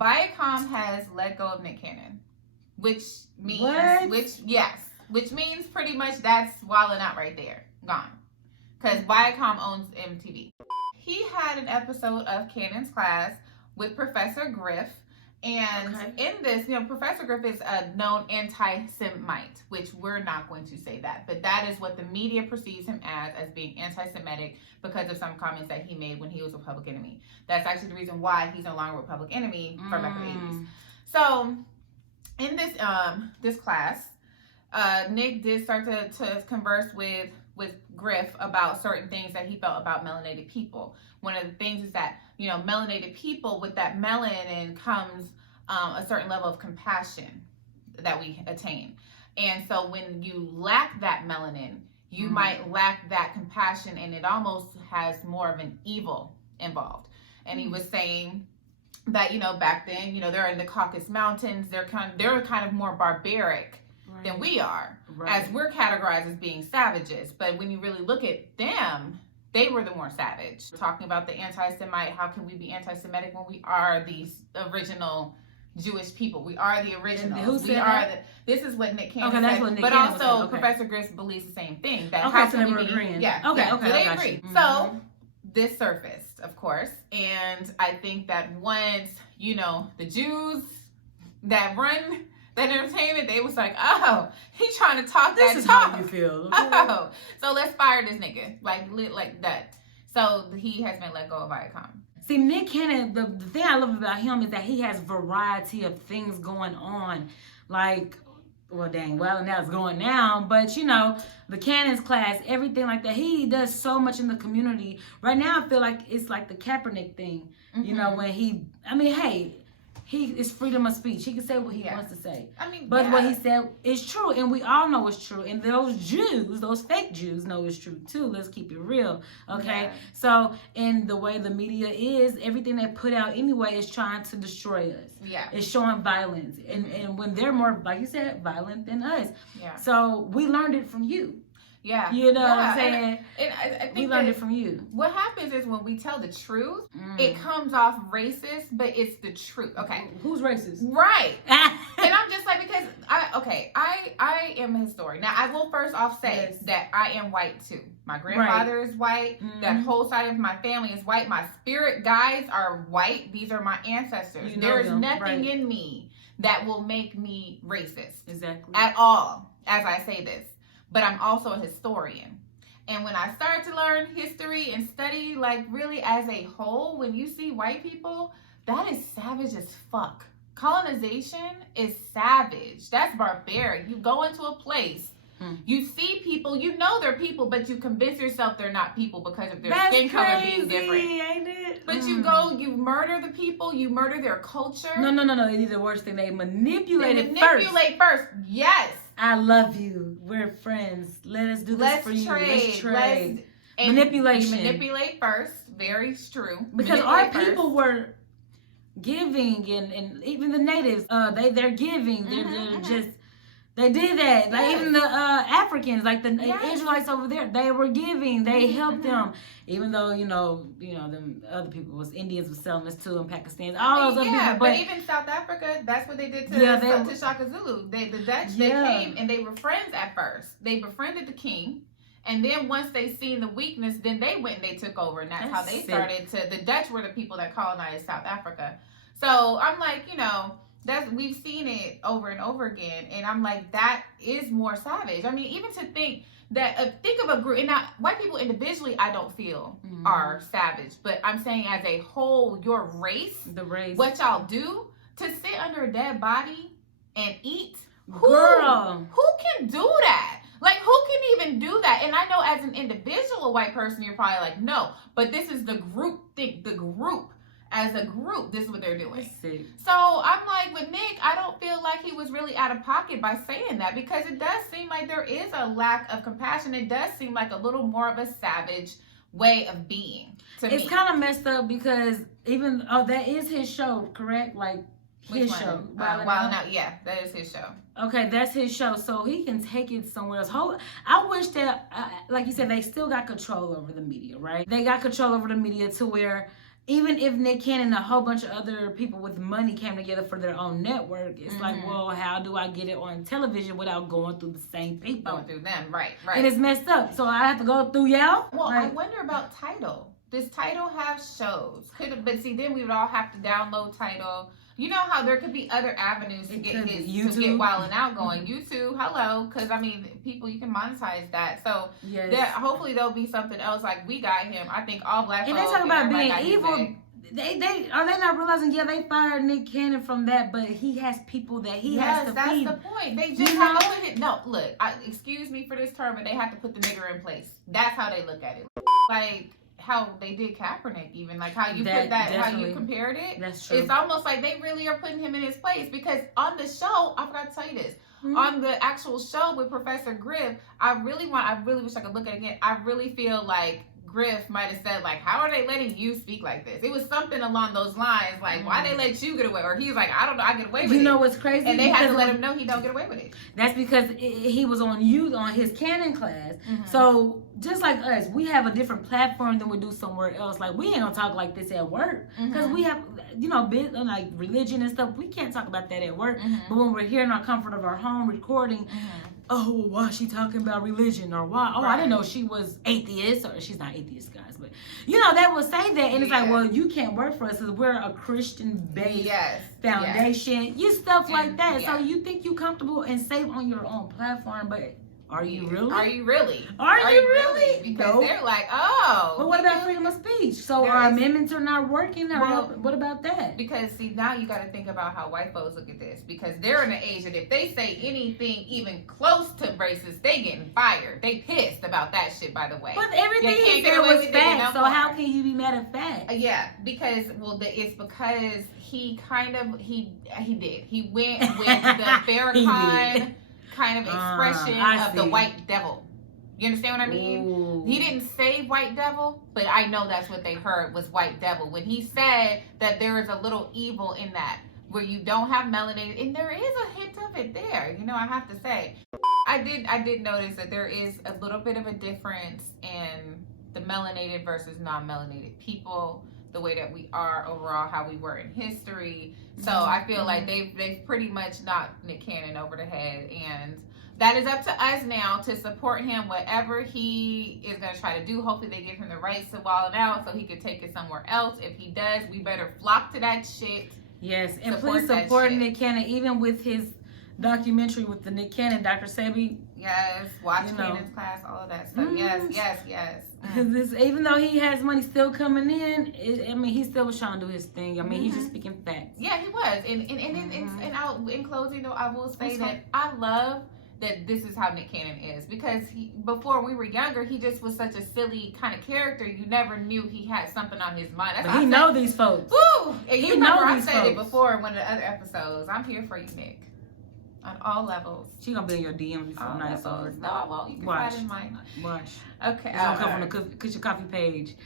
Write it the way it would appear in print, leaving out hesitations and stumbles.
Viacom has let go of Nick Cannon, which means which means pretty much that's wilding out right there, gone, because Viacom owns MTV. He had an episode of Cannon's Class with Professor Griff. And in this, Professor Griff is a known anti-Semite, which we're not going to say that. But that is what the media perceives him as being anti-Semitic because of some comments that he made when he was a Public Enemy. That's actually the reason why he's no longer a Public Enemy from back in the 80s. So in this class, Nick did start to converse with Griff about certain things that he felt about melanated people. One of the things is that, melanated people, with that melanin comes a certain level of compassion that we attain. And so when you lack that melanin, you might lack that compassion, and it almost has more of an evil involved. And he was saying that, back then, they're in the Caucasus Mountains, they're kind of more barbaric than we are, as we're categorized as being savages. But when you really look at them, they were the more savage. Talking about the anti-Semite, how can we be anti-Semitic when we are the original Jewish people? We are the originals. This is what Nick Cannon said. What Nick but Cannon also said. Professor Griff believes the same thing. That how so they were agreeing. Yeah. So they agree. Mm-hmm. So this surfaced, of course, and I think that once the Jews that run that entertainment, they was like, oh, he's trying to talk this that is talk. How you feel. Oh, so let's fire this nigga like that. So he has been let go of Viacom. See, Nick Cannon, the thing I love about him is that he has variety of things going on. Like, well, dang, well, now it's going down. But, the Cannon's Class, everything like that. He does so much in the community. Right now, I feel like it's like the Kaepernick thing. Mm-hmm. When hey, it's freedom of speech. He can say what he wants to say. But what he said is true, and we all know it's true. And those Jews, those fake Jews, know it's true too. Let's keep it real, okay? Yeah. So, in the way the media is, everything they put out anyway is trying to destroy us. Yeah, it's showing violence, and when they're more, like you said, violent than us. Yeah. So we learned it from you. Yeah. What I'm saying? And I think we learned it from you. What happens is when we tell the truth, it comes off racist, but it's the truth. Okay. Who's racist? Right. And I'm just like, because I am a historian. Now, I will first off say that I am white too. My grandfather is white. Mm-hmm. That whole side of my family is white. My spirit guides are white. These are my ancestors. There's nothing in me that will make me racist. Exactly. At all, as I say this. But I'm also a historian. And when I start to learn history and study, like really as a whole, when you see white people, that is savage as fuck. Colonization is savage. That's barbaric. You go into a place, you see people, they're people, but you convince yourself they're not people because of their skin color being different. Ain't it? But you go, you murder the people, you murder their culture. No. They did the worst thing. They manipulate first. Yes. I love you. We're friends. Let us do this for you. Let's trade. Manipulation. You manipulate first. Very true. Because our people were giving, and even the natives, they're giving. They're just. They did that. Like even the Africans, like the Israelites over there, they were giving. They helped them. Even though, them other people was Indians were selling us too, and Pakistanis, all those other people. But even South Africa, that's what they did to Shaka Zulu. The Dutch, they came and they were friends at first. They befriended the king. And then once they seen the weakness, then they went and they took over. And that's how they started the Dutch were the people that colonized South Africa. So I'm like, we've seen it over and over again, and I'm like, that is more savage. I mean, even to think that think of a group, and now white people individually, I don't feel are savage, but I'm saying as a whole, your race, what y'all do to sit under a dead body and eat. Who can do that? Like, who can even do that? And I know as an individual white person, you're probably like, no, but this is the group thing. The group. As a group, this is what they're doing. So I'm like, with Nick, I don't feel like he was really out of pocket by saying that, because it does seem like there is a lack of compassion. It does seem like a little more of a savage way of being to me. It's kind of messed up because that is his show, correct? Like his show. Wild Out. Yeah, that is his show. Okay, that's his show, so he can take it somewhere else. I wish that, like you said, they still got control over the media, right? They got control over the media to where even if Nick Cannon and a whole bunch of other people with money came together for their own network, it's like, well, how do I get it on television without going through the same people? Going through them, right. And it's messed up. So I have to go through y'all? Well, I wonder about Tidal. Does Tidal have shows? But see, then we would all have to download Tidal. You know how there could be other avenues to get Wild and Out going. YouTube, hello, because I mean, people, you can monetize that. So hopefully there'll be something else like we got him. I think all black. And they talk about being evil. They are they not realizing? Yeah, they fired Nick Cannon from that, but he has people that he has to feed. Yes, that's the point. They just have to put it. No, look, excuse me for this term, but they have to put the nigger in place. That's how they look at it. Like how they did Kaepernick, even like how you put that, how you compared it. That's true. It's almost like they really are putting him in his place because on the show, I forgot to tell you this. On the actual show with Professor Griff, I really wish I could look at it again. I really feel like Griff might have said, like, how are they letting you speak like this? It was something along those lines, like, why they let you get away? Or he was like, I don't know, I get away with it. You know what's crazy? And they had to let him know he don't get away with it. That's because he was on his canon class. So just like us, we have a different platform than we do somewhere else. Like, we ain't gonna talk like this at work because we have, like religion and stuff. We can't talk about that at work. But when we're here in our comfort of our home recording, oh, why is she talking about religion? Or why? Oh, I didn't know she was atheist. Or she's not atheist, guys. But, they will say that. And it's like, well, you can't work for us because we're a Christian-based foundation. Stuff like that. So you think you comfortable and safe on your own platform, but are you really? Are you really? Are you really? Because they're like, oh. But what about freedom of speech? So our amendments are not working? What about that? Because, see, now you got to think about how white folks look at this. Because they're in an age that if they say anything even close to racist, they getting fired. They pissed about that shit, by the way. But everything he said was fact, so how can you be mad at fact? Yeah, because, it's because he kind of, he did. He went with the Farrakhan kind of expression of the white devil. You understand what I mean? Ooh. He didn't say white devil, but I know that's what they heard was white devil. When he said that there is a little evil in that, where you don't have melanated, and there is a hint of it there, I have to say. I did notice that there is a little bit of a difference in the melanated versus non-melanated people, the way that we are overall, how we were in history. So I feel like they've pretty much knocked Nick Cannon over the head, and that is up to us now to support him, whatever he is going to try to do. Hopefully they give him the rights to Wild Out so he can take it somewhere else. If he does, we better flock to that shit. Yes, and please support Nick Cannon, even with his documentary with the Nick Cannon, Dr. Sebi. Yes, watch Cannon's class, all of that stuff. Yes. Even though he has money still coming in, he still was trying to do his thing. He's just speaking facts. Yeah, he was. And in closing, though, I will say that I love that this is how Nick Cannon is, because before we were younger, he just was such a silly kind of character. You never knew he had something on his mind. But he know these folks. Woo! And you remember I said it before in one of the other episodes. I'm here for you, Nick. On all levels. She gonna be in your DM before night's over. No, I won't. You can find in mine. Watch. Okay. It's gonna come from the Cushion Coffee page.